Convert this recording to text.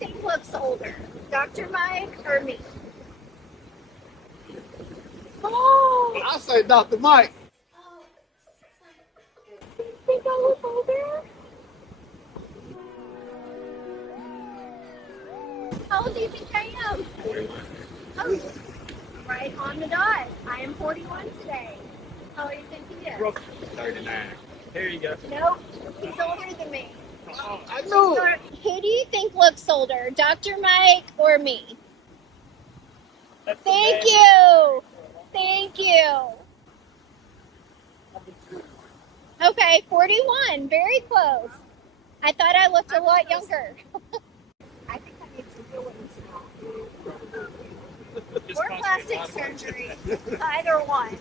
think looks older, Dr. Mike or me? Oh, I say Dr. Mike. you think I look older? How old do you think I am? 41. Oh, right on the dot. I am 41 today. How old do you think he is? 39. Here you go. Nope, he's older than me. I knew it. Who do you think looks older, Dr. Mike or me? Thank you. Thank you. Okay, 41. Very close. I thought I looked a lot younger. I think I need some fillings now. Or plastic surgery. Either one.